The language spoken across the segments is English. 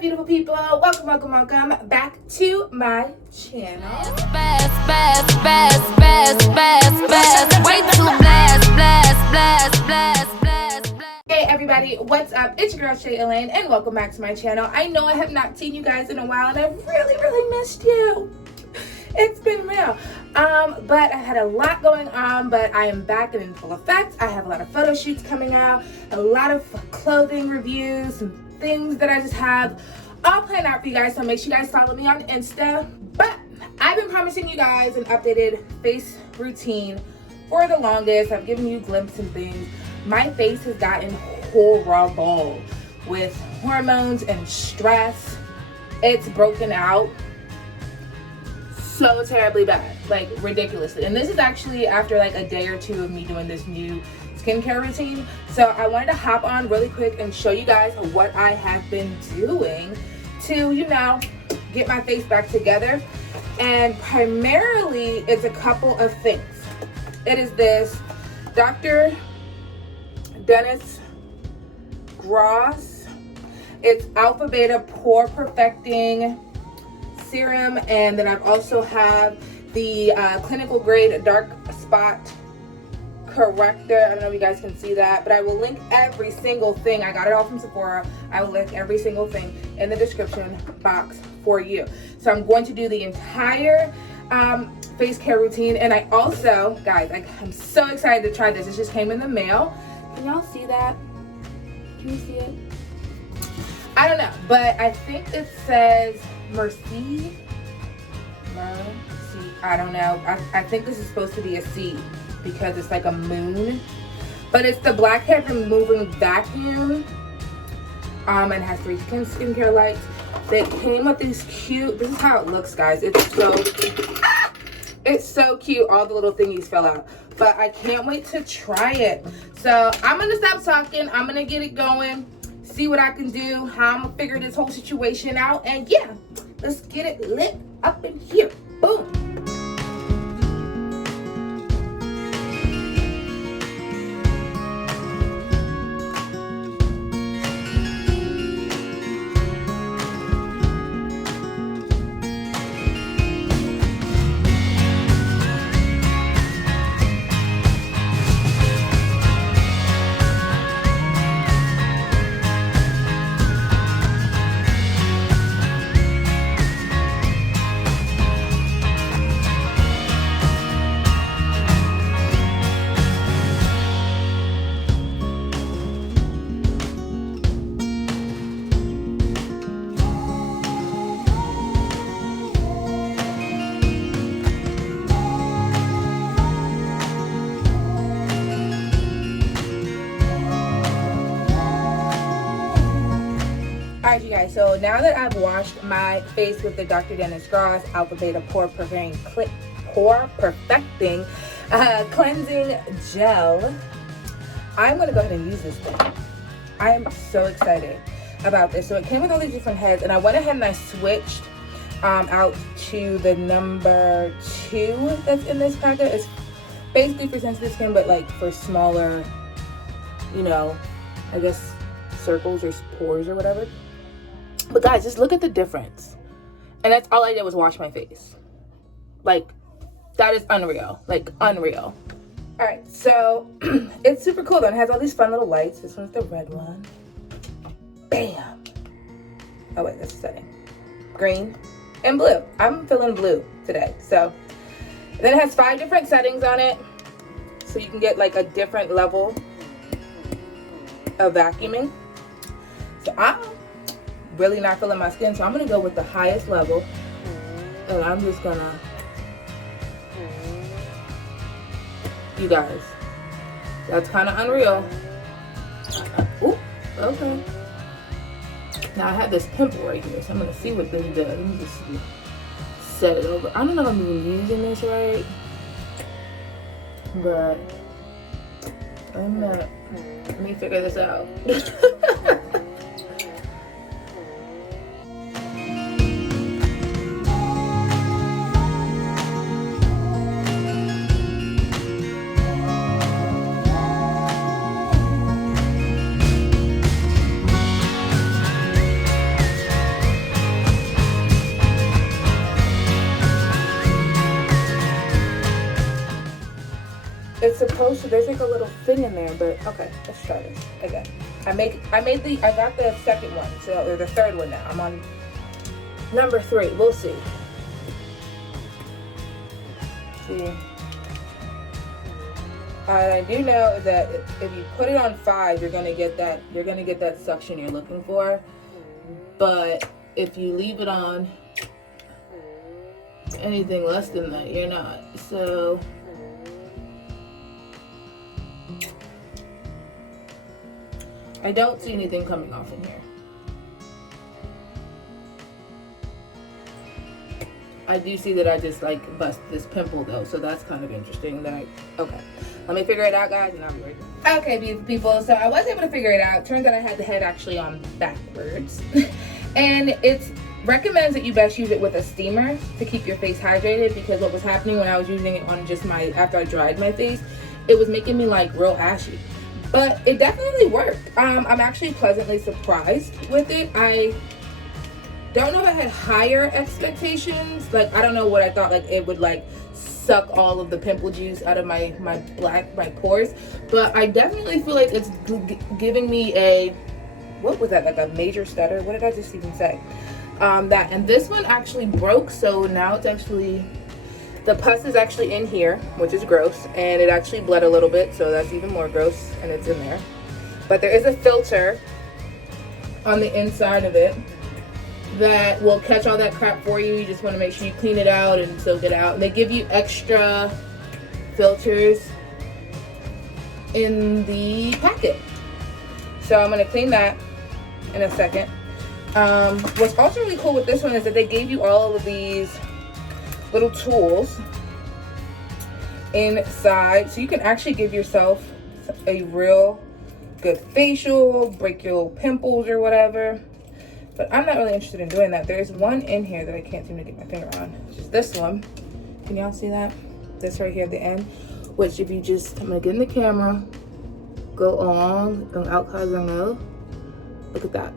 up, beautiful people? Welcome back to my channel. Way too blast. Hey everybody, what's up? It's your girl Shay'Elaine and welcome back to my channel. I know I have not seen you guys in a while and I've really missed you. It's been real. But I had a lot going on, but I am back and in full effect. I have a lot of photo shoots coming out, a lot of clothing reviews, some things that I just have all planned out for you guys, so make sure you guys follow me on Insta. But I've been promising you guys an updated face routine for the longest. I've given you glimpses and things. My face has gotten horrible with hormones and stress. It's broken out so terribly bad, like ridiculously. And this is actually after like a day or two of me doing this new skincare routine. So I wanted to hop on really quick and show you guys what I have been doing to, you know, get my face back together. And primarily it's a couple of things. It is this Dr.Dennis Gross. It's alpha beta pore perfecting serum, and then I've also have the clinical grade dark spot corrector. I don't know if you guys can see that, but I will link every single thing. I got it all from Sephora. I will link every single thing in the description box for you. So I'm going to do the entire face care routine, and I also, guys, I'm so excited to try this. It just came in the mail. Can y'all see that? Can you see it? I don't know, but I think it says Merece. I don't know. I think this is supposed to be a C because it's like a moon. But it's the blackhead removing vacuum. And it has 3 skincare lights. They came with these cute, this is how it looks, guys. It's so cute. All the little thingies fell out. But I can't wait to try it. So I'm gonna stop talking. I'm gonna get it going. See what I can do, how I'm gonna figure this whole situation out, and yeah, let's get it lit up in here. Boom. Alright, you guys, so now that I've washed my face with the Dr. Dennis Gross Alpha Beta Pore Perfecting Cleansing Gel, I'm going to go ahead and use this thing. I am so excited about this. So it came with all these different heads, and I went ahead and I switched out to the number 2 that's in this packet. It's basically for sensitive skin, but like for smaller, you know, I guess circles or pores or whatever. But guys, just look at the difference. And that's all I did was wash my face. Like, that is unreal. Like, unreal. Alright, so it's super cool though. It has all these fun little lights. This one's the red one. Bam. Oh wait, that's the setting. Green and blue. I'm feeling blue today. So then it has 5 different settings on it. So you can get like a different level of vacuuming. So I'm really not feeling my skin, so I'm gonna go with the highest level, and I'm just gonna, you guys, that's kind of unreal. Ooh, okay. Now I have this pimple right here, so I'm gonna see what this does. Let me just set it over. I don't know if I'm even using this right, but let me figure this out. Oh, so there's like a little thing in there, but okay, let's try this again. I got the second one, so, or the third one now. I'm on number 3. We'll see. See. I do know that if you put it on 5, you're gonna get that suction you're looking for. But if you leave it on anything less than that, you're not. So I don't see anything coming off in here. I do see that I just like bust this pimple though, so that's kind of interesting. Okay, let me figure it out, guys, and I'll be right back. Okay, beautiful people, so I was able to figure it out. Turns out I had the head actually on backwards. And it recommends that you best use it with a steamer to keep your face hydrated, because what was happening when I was using it on just after I dried my face, it was making me like real ashy. But it definitely worked. I'm actually pleasantly surprised with it. I don't know if I had higher expectations. Like, I don't know what I thought, like it would like suck all of the pimple juice out of my pores, but I definitely feel like it's giving me a, what was that, like a major stutter? What did I just even say? And this one actually broke, so now it's actually, the pus is actually in here, which is gross, and it actually bled a little bit, so that's even more gross, and it's in there. But there is a filter on the inside of it that will catch all that crap for you. You just want to make sure you clean it out and soak it out. And they give you extra filters in the packet. So I'm going to clean that in a second. What's also really cool with this one is that they gave you all of these little tools inside, so you can actually give yourself a real good facial, break your little pimples or whatever. But I'm not really interested in doing that. There's one in here that I can't seem to get my finger on, which is this one. Can y'all see that? This right here at the end, which if you just, I'm gonna get in the camera, go on outside the nose. Look at that.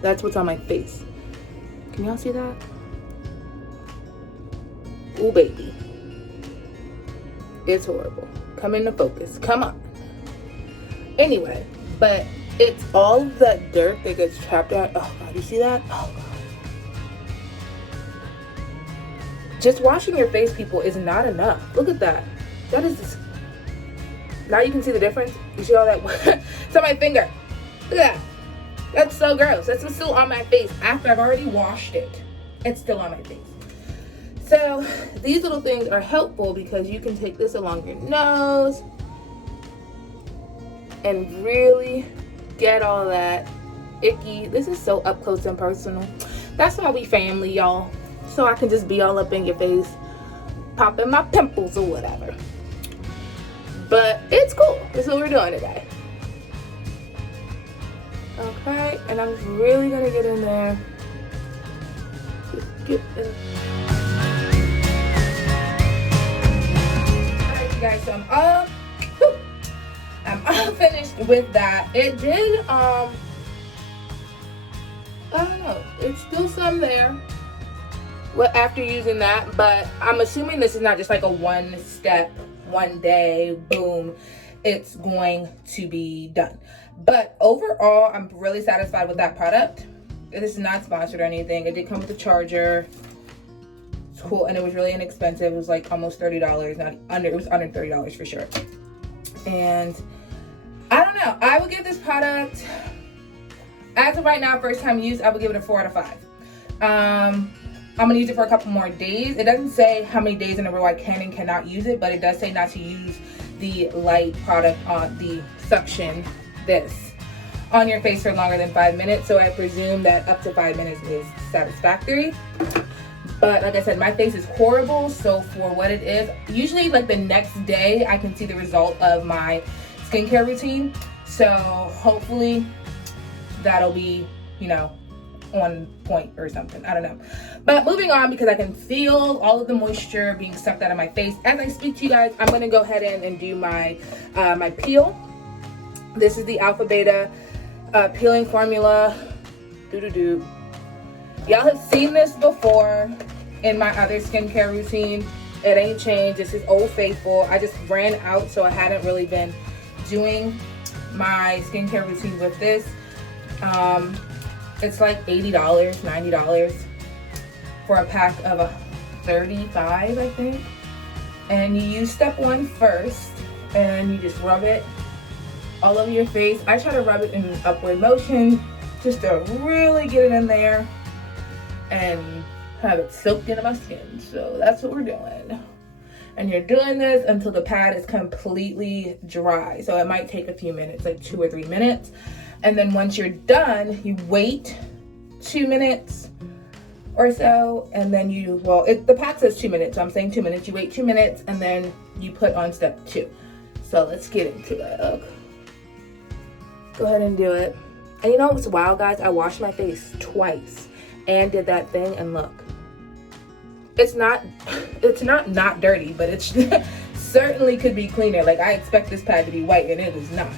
That's what's on my face. Can y'all see that? Ooh, baby. It's horrible. Come into focus. Come on. Anyway, but it's all that dirt that gets trapped out. Oh God, you see that? Oh God. Just washing your face, people, is not enough. Look at that. That is just... Now you can see the difference. You see all that? It's on my finger. Look at that. That's so gross. That's still on my face after I've already washed it. It's still on my face. So these little things are helpful because you can take this along your nose and really get all that icky. This is so up close and personal. That's why we family, y'all. So I can just be all up in your face, popping my pimples or whatever. But it's cool. That's what we're doing today. Okay, and I'm just really gonna get in there. Just get in. Alright, you guys, so I'm all finished with that. It did, I don't know, it's still some there after using that, but I'm assuming this is not just like a one step, one day, boom, it's going to be done. But overall, I'm really satisfied with that product. This is not sponsored or anything. It did come with a charger. It's cool, and it was really inexpensive. It was like almost $30, it was under $30 for sure. And I don't know, I would give this product, as of right now, first time use, I would give it a 4 out of 5. I'm gonna use it for a couple more days. It doesn't say how many days in a row I can and cannot use it, but it does say not to use the light product on the suction on your face for longer than 5 minutes. So I presume that up to 5 minutes is satisfactory. But like I said, my face is horrible, so for what it is, usually like the next day I can see the result of my skincare routine. So hopefully that'll be, you know, on point or something. I don't know. But moving on, because I can feel all of the moisture being sucked out of my face. As I speak to you guys, I'm gonna go ahead and do my my peel. This is the Alpha Beta peeling formula. Y'all have seen this before in my other skincare routine. It ain't changed. This is Old Faithful. I just ran out, so I hadn't really been doing my skincare routine with this. It's like $80, $90 for a pack of 35, I think. And you use step 1 first, and you just rub it all over your face. I try to rub it in an upward motion just to really get it in there and have it soaked into my skin. So that's what we're doing. And you're doing this until the pad is completely dry. So it might take a few minutes, like 2 or 3 minutes. And then once you're done, you wait 2 minutes or so, and then the pack says 2 minutes, so I'm saying 2 minutes. You wait 2 minutes, and then you put on step 2. So let's get into it. Okay. Go ahead and do it. And you know what's wild, guys? I washed my face twice and did that thing, and look. It's not dirty, but it's certainly could be cleaner. Like, I expect this pad to be white, and it is not.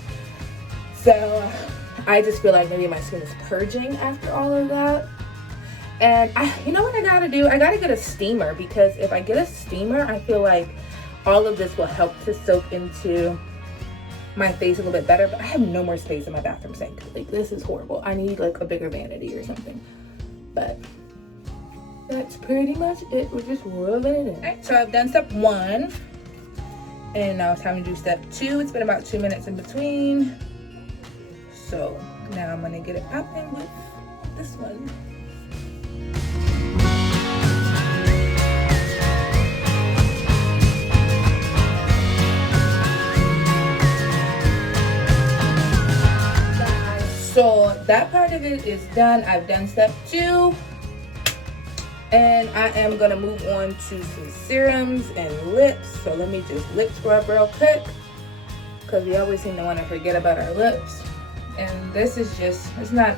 So I just feel like maybe my skin is purging after all of that. And you know what I gotta do? I gotta get a steamer, because if I get a steamer, I feel like all of this will help to soak into my face a little bit better. But I have no more space in my bathroom sink. Like, this is horrible. I need like a bigger vanity or something. But that's pretty much it. We're just rubbing it in. Okay, so I've done step 1, and now it's time to do step 2. It's been about 2 minutes in between. So now I'm gonna get it popping with this one. So that part of it is done. I've done step 2. And I am gonna move on to some serums and lips. So let me just lip scrub real quick, because we always seem to want to forget about our lips. And this is just, it's not,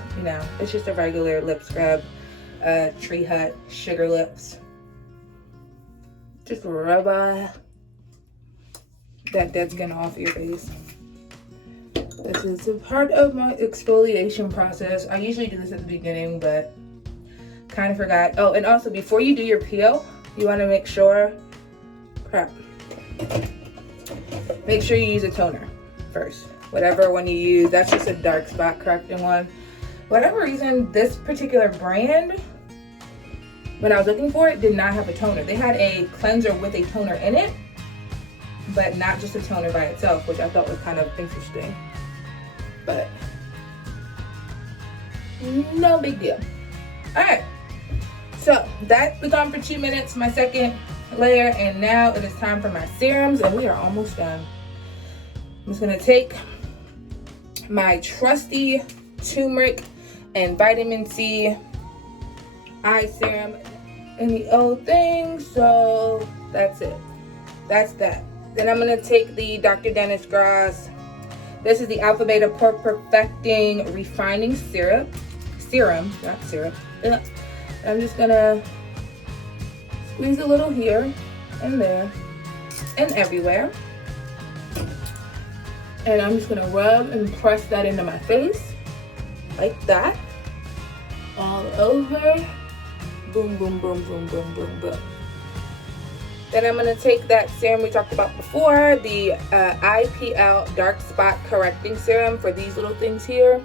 it's just a regular lip scrub, Tree Hut Sugar Lips. Just rub that dead skin off your face. This is a part of my exfoliation process. I usually do this at the beginning, but kind of forgot. Oh, and also before you do your peel, you want to make sure you use a toner first. Whatever one you use, that's just a dark spot correcting one. Whatever reason, this particular brand, when I was looking for it, did not have a toner. They had a cleanser with a toner in it, but not just a toner by itself, which I thought was kind of interesting. But no big deal. All right, so that was on for 2 minutes, my second layer, and now it is time for my serums, and we are almost done. I'm just gonna take my trusty turmeric and vitamin C eye serum in the old thing. So that's it. That's that. Then I'm gonna take the Dr.Dennis Grass. This is the Alpha Beta Pore Perfecting Refining Serum, not syrup. I'm just gonna squeeze a little here and there and everywhere. And I'm just gonna rub and press that into my face like that. All over. Boom, boom, boom, boom, boom, boom, boom. Then I'm gonna take that serum we talked about before, the IPL Dark Spot Correcting Serum for these little things here.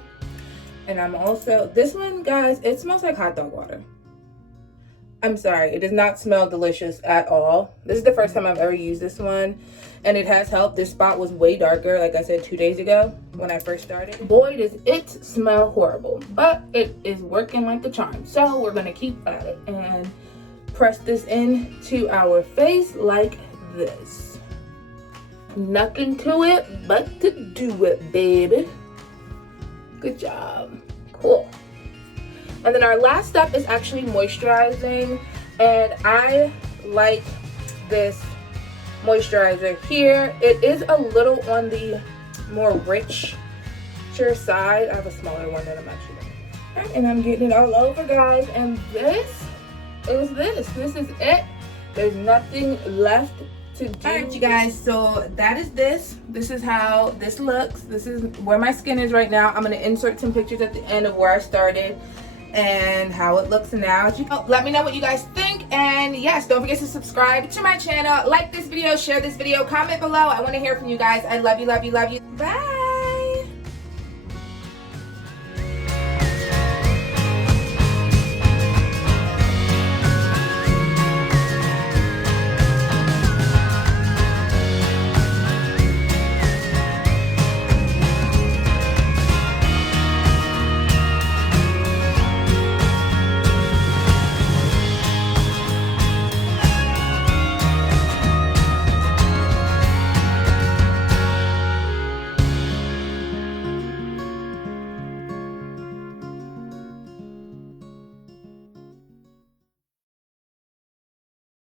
And I'm also, this one, guys, it smells like hot dog water. I'm sorry, it does not smell delicious at all. This is the first time I've ever used this one, and it has helped. This spot was way darker, like I said, 2 days ago when I first started. Boy, does it smell horrible, but it is working like a charm. So we're gonna keep at it and press this into our face like this. Nothing to it but to do it, baby. Good job. Cool. And then our last step is actually moisturizing, and I like this moisturizer here. It is a little on the more richer side. I have a smaller one that I'm actually doing. And I'm getting it all over, guys, and this is it. There's nothing left to do. All right, you guys, so that is this. This is how this looks. This is where my skin is right now. I'm going to insert some pictures at the end of where I started and how it looks now. Let me know what you guys think, and yes, don't forget to subscribe to my channel, like this video, share this video, comment below. I want to hear from you guys. I love you, love you, love you. Bye.